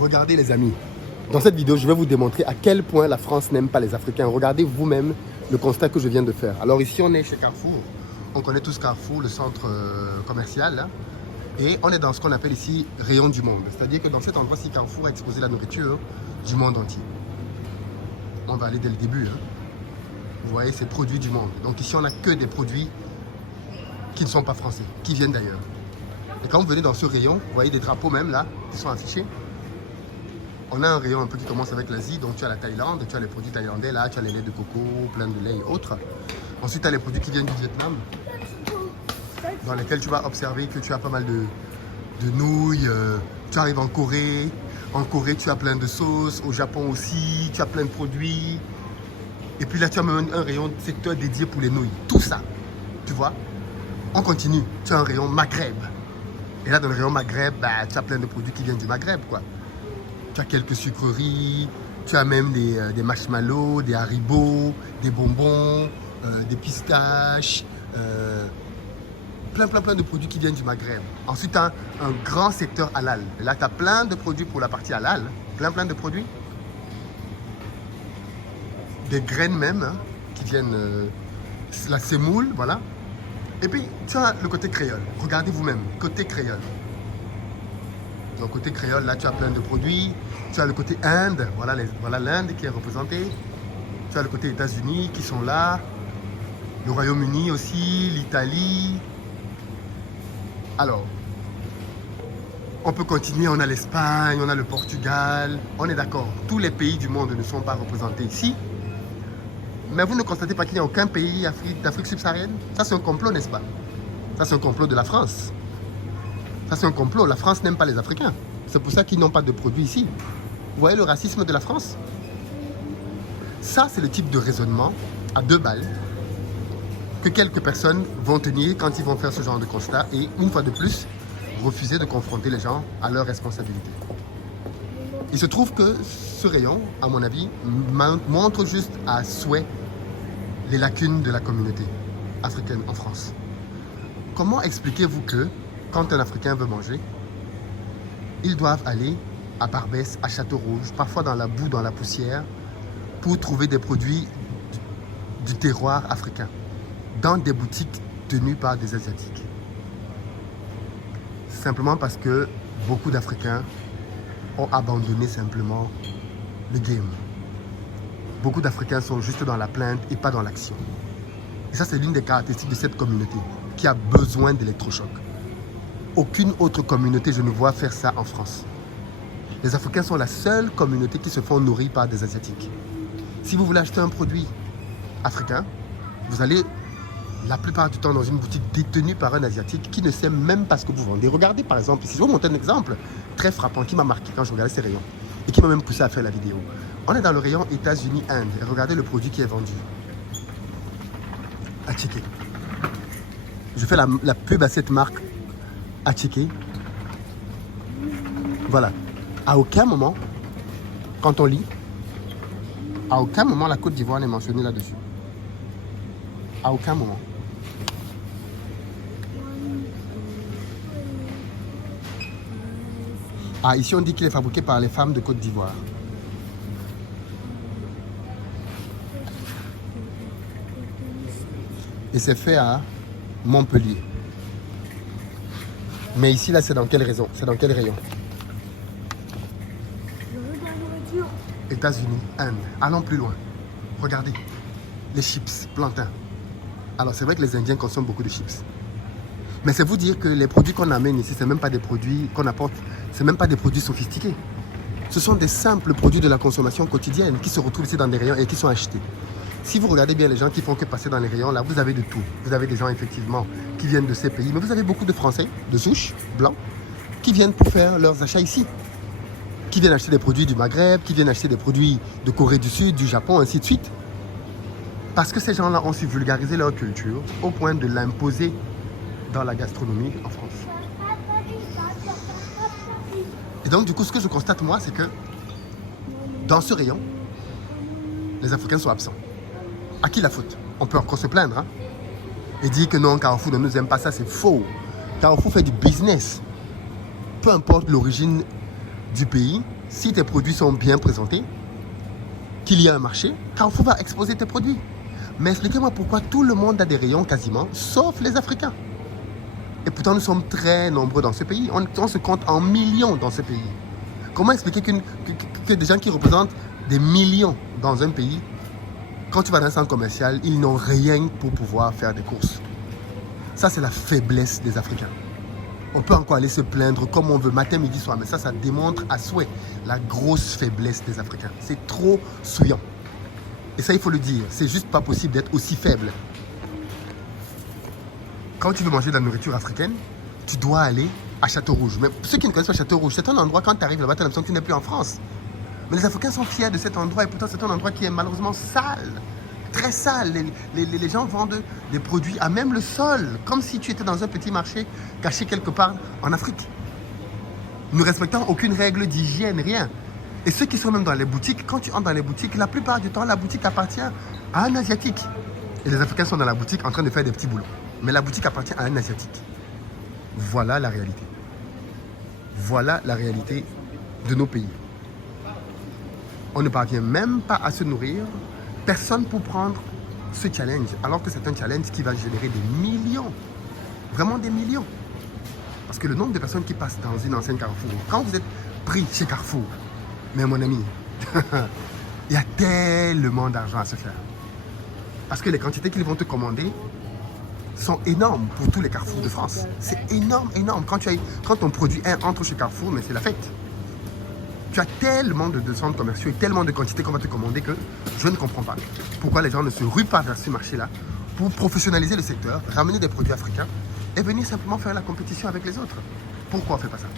Regardez les amis, dans cette vidéo, je vais vous démontrer à quel point la France n'aime pas les Africains. Regardez vous-même le constat que je viens de faire. Alors ici, on est chez Carrefour. On connaît tous Carrefour, le centre commercial. Là. Et on est dans ce qu'on appelle ici rayon du monde. C'est-à-dire que dans cet endroit-ci, Carrefour a exposé la nourriture du monde entier. On va aller dès le début. Vous voyez, c'est produits du monde. Donc ici, on n'a que des produits qui ne sont pas français, qui viennent d'ailleurs. Et quand vous venez dans ce rayon, vous voyez des drapeaux même là, qui sont affichés. On a un rayon un peu qui commence avec l'Asie, donc tu as la Thaïlande, tu as les produits thaïlandais là, tu as les laits de coco, plein de lait et autres. Ensuite, tu as les produits qui viennent du Vietnam, dans lesquels tu vas observer que tu as pas mal de nouilles. Tu arrives en Corée. En Corée, tu as plein de sauces. Au Japon aussi, tu as plein de produits. Et puis là, tu as même un rayon secteur dédié pour les nouilles. Tout ça, tu vois. On continue. Tu as un rayon Maghreb. Et là, dans le rayon Maghreb, bah, tu as plein de produits qui viennent du Maghreb, quoi. Tu as quelques sucreries, tu as même des marshmallows, des haribots, des bonbons, des pistaches, plein de produits qui viennent du Maghreb. Ensuite, tu as un grand secteur halal. Et là, tu as plein de produits pour la partie halal, plein de produits. Des graines même, hein, qui viennent, la semoule, voilà. Et puis, tu as le côté créole. Regardez vous-même, côté créole. Donc, côté créole, là, tu as plein de produits. Tu as le côté Inde, voilà l'Inde qui est représentée. Tu as le côté États-Unis qui sont là. Le Royaume-Uni aussi, l'Italie. Alors, on peut continuer. On a l'Espagne, on a le Portugal. On est d'accord, tous les pays du monde ne sont pas représentés ici. Mais vous ne constatez pas qu'il n'y a aucun pays d'Afrique subsaharienne? Ça, c'est un complot, n'est-ce pas? Ça, c'est un complot de la France. Ça, c'est un complot. La France n'aime pas les Africains. C'est pour ça qu'ils n'ont pas de produits ici. Vous voyez le racisme de la France? Ça, c'est le type de raisonnement à 2 balles que quelques personnes vont tenir quand ils vont faire ce genre de constat et, une fois de plus, refuser de confronter les gens à leurs responsabilités. Il se trouve que ce rayon, à mon avis, montre juste à souhait les lacunes de la communauté africaine en France. Comment expliquez-vous que, quand un Africain veut manger, ils doivent aller à Barbès, à Château-Rouge, parfois dans la boue, dans la poussière, pour trouver des produits du terroir africain, dans des boutiques tenues par des Asiatiques? Simplement parce que beaucoup d'Africains ont abandonné simplement le game. Beaucoup d'Africains sont juste dans la plainte et pas dans l'action. Et ça, c'est l'une des caractéristiques de cette communauté qui a besoin d'électrochocs. Aucune autre communauté, je ne vois faire ça en France. Les Africains sont la seule communauté qui se font nourrir par des Asiatiques. Si vous voulez acheter un produit africain, vous allez la plupart du temps dans une boutique détenue par un Asiatique qui ne sait même pas ce que vous vendez. Regardez par exemple, si je vais vous montrer un exemple très frappant qui m'a marqué quand je regardais ces rayons et qui m'a même poussé à faire la vidéo. On est dans le rayon États-Unis-Inde et regardez le produit qui est vendu. À checker. Je fais la pub à cette marque à checker. Voilà. À aucun moment, quand on lit, à aucun moment la Côte d'Ivoire n'est mentionnée là-dessus. À aucun moment. Ah, ici on dit qu'il est fabriqué par les femmes de Côte d'Ivoire. Et c'est fait à Montpellier. Mais ici, là, c'est dans quelle raison? C'est dans quel rayon? États-Unis, Inde. Allons plus loin. Regardez. Les chips, plantains. Alors, c'est vrai que les Indiens consomment beaucoup de chips. Mais c'est vous dire que les produits qu'on amène ici, ce n'est même pas des produits qu'on apporte. Ce même pas des produits sophistiqués. Ce sont des simples produits de la consommation quotidienne qui se retrouvent ici dans des rayons et qui sont achetés. Si vous regardez bien les gens qui font que passer dans les rayons, là, vous avez de tout. Vous avez des gens, effectivement, qui viennent de ces pays. Mais vous avez beaucoup de Français, de souche, blancs, qui viennent pour faire leurs achats ici. Qui viennent acheter des produits du Maghreb, qui viennent acheter des produits de Corée du Sud, du Japon, ainsi de suite. Parce que ces gens-là ont su vulgariser leur culture au point de l'imposer dans la gastronomie en France. Et donc, du coup, ce que je constate, moi, c'est que dans ce rayon, les Africains sont absents. À qui la faute? On peut encore se plaindre, hein? Et dire que non, Carrefour ne nous aime pas, ça c'est faux. Carrefour fait du business. Peu importe l'origine du pays, Si tes produits sont bien présentés, qu'il y a un marché, Carrefour va exposer tes produits. Mais expliquez-moi pourquoi tout le monde a des rayons quasiment, sauf les Africains. Et pourtant, nous sommes très nombreux dans ce pays. On se compte en millions dans ce pays. Comment expliquer que des gens qui représentent des millions dans un pays, quand tu vas dans un centre commercial, ils n'ont rien pour pouvoir faire des courses? Ça, c'est la faiblesse des Africains. On peut encore aller se plaindre comme on veut, matin, midi, soir. Mais ça démontre à souhait la grosse faiblesse des Africains. C'est trop souillant. Et ça, il faut le dire. C'est juste pas possible d'être aussi faible. Quand tu veux manger de la nourriture africaine, tu dois aller à Château-Rouge. Mais ceux qui ne connaissent pas Château-Rouge, c'est un endroit, quand tu arrives là-bas, tu as l'impression que tu n'es plus en France. Mais les Africains sont fiers de cet endroit et pourtant c'est un endroit qui est malheureusement sale. Très sale. Les gens vendent des produits à même le sol, comme si tu étais dans un petit marché caché quelque part en Afrique. Ne respectant aucune règle d'hygiène, rien. Et ceux qui sont même dans les boutiques, quand tu entres dans les boutiques, la plupart du temps, la boutique appartient à un Asiatique. Et les Africains sont dans la boutique en train de faire des petits boulots. Mais la boutique appartient à un Asiatique. Voilà la réalité. Voilà la réalité de nos pays. On ne parvient même pas à se nourrir. Personne pour prendre ce challenge, alors que c'est un challenge qui va générer des millions. Vraiment des millions. Parce que le nombre de personnes qui passent dans une enseigne Carrefour, quand vous êtes pris chez Carrefour, mais mon ami, il y a tellement d'argent à se faire. Parce que les quantités qu'ils vont te commander sont énormes pour tous les Carrefours de France. C'est énorme, énorme. Quand ton produit entre chez Carrefour, mais c'est la fête. Tu as tellement de centres commerciaux et tellement de quantités qu'on va te commander que je ne comprends pas pourquoi les gens ne se ruent pas vers ce marché-là pour professionnaliser le secteur, ramener des produits africains et venir simplement faire la compétition avec les autres. Pourquoi on ne fait pas ça?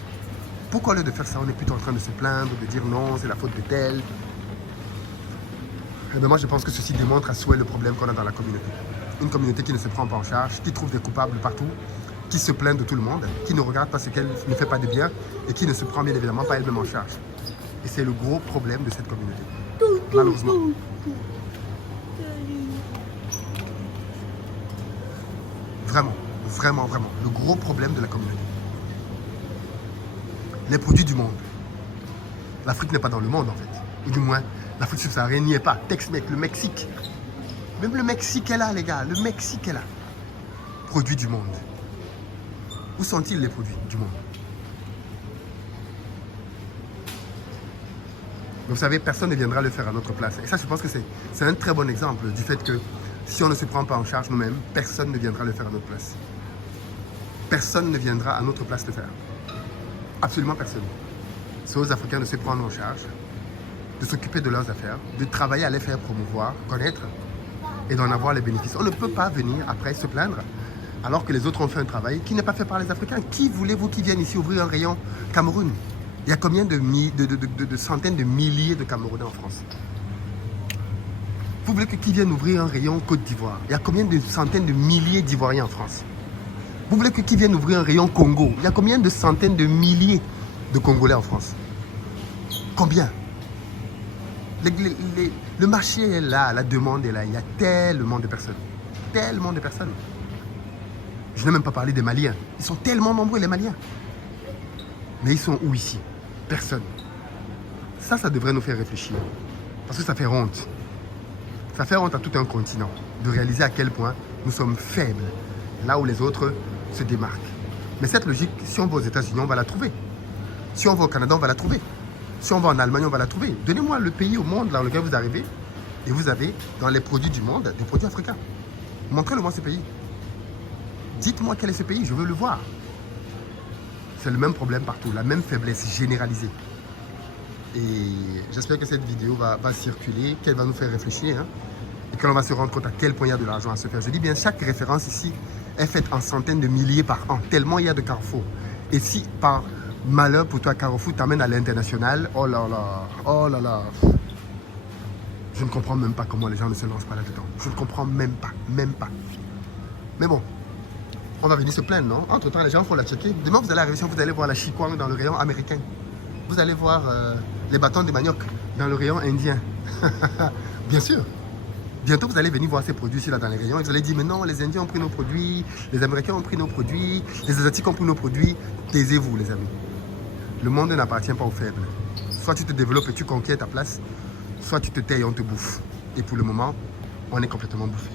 Pourquoi au lieu de faire ça, on est plutôt en train de se plaindre, de dire non, c'est la faute de tel? Et bien moi, je pense que ceci démontre à souhait le problème qu'on a dans la communauté. Une communauté qui ne se prend pas en charge, qui trouve des coupables partout, qui se plaint de tout le monde, qui ne regarde pas ce qu'elle ne fait pas de bien et qui ne se prend bien évidemment pas elle-même en charge. Et c'est le gros problème de cette communauté, malheureusement. Vraiment, vraiment, vraiment, le gros problème de la communauté. Les produits du monde. L'Afrique n'est pas dans le monde en fait. Ou du moins, l'Afrique subsaharienne n'y est pas. Tex-Mex, le Mexique. Même le Mexique est là, les gars. Le Mexique est là. Produits du monde. Où sont-ils les produits du monde? Vous savez, personne ne viendra le faire à notre place. Et ça, je pense que c'est un très bon exemple du fait que si on ne se prend pas en charge nous-mêmes, personne ne viendra le faire à notre place. Personne ne viendra à notre place le faire. Absolument personne. C'est aux Africains de se prendre en charge, de s'occuper de leurs affaires, de travailler à les faire promouvoir, connaître et d'en avoir les bénéfices. On ne peut pas venir après se plaindre alors que les autres ont fait un travail qui n'est pas fait par les Africains. Qui voulez-vous qui vienne ici ouvrir un rayon Cameroun? Il y a combien de centaines de milliers de Camerounais en France? Vous voulez qui vienne ouvrir un rayon Côte d'Ivoire? Il y a combien de centaines de milliers d'Ivoiriens en France? Vous voulez qui vienne ouvrir un rayon Congo? Il y a combien de centaines de milliers de Congolais en France? Combien? Le marché est là, la demande est là. Il y a tellement de personnes. Tellement de personnes. Je n'ai même pas parlé des Maliens. Ils sont tellement nombreux, les Maliens. Mais ils sont où ici? Personne. Ça devrait nous faire réfléchir. Parce que ça fait honte. Ça fait honte à tout un continent de réaliser à quel point nous sommes faibles, là où les autres se démarquent. Mais cette logique, si on va aux États-Unis, on va la trouver. Si on va au Canada, on va la trouver. Si on va en Allemagne, on va la trouver. Donnez-moi le pays au monde dans lequel vous arrivez et vous avez, dans les produits du monde, des produits africains. Montrez-le-moi ce pays. Dites-moi quel est ce pays, je veux le voir. C'est le même problème partout, la même faiblesse généralisée. Et j'espère que cette vidéo va circuler, qu'elle va nous faire réfléchir, hein, et que l'on va se rendre compte à quel point il y a de l'argent à se faire. Je dis bien, chaque référence ici est faite en centaines de milliers par an, tellement il y a de carrefours. Et si par malheur pour toi, Carrefour t'amène à l'international, oh là là, je ne comprends même pas comment les gens ne se lancent pas là-dedans. Je ne comprends même pas. Mais bon, on va venir se plaindre, non? Entre-temps, les gens font la checker. Demain, vous allez arriver ici, vous allez voir la chikwang dans le rayon américain. Vous allez voir les bâtons de manioc dans le rayon indien. Bien sûr. Bientôt, vous allez venir voir ces produits ici là dans les rayons et vous allez dire, mais non, les Indiens ont pris nos produits, les Américains ont pris nos produits, les Asiatiques ont pris nos produits. Taisez-vous, les amis. Le monde n'appartient pas aux faibles. Soit tu te développes et tu conquiers ta place, soit tu te tais et on te bouffe. Et pour le moment, on est complètement bouffé.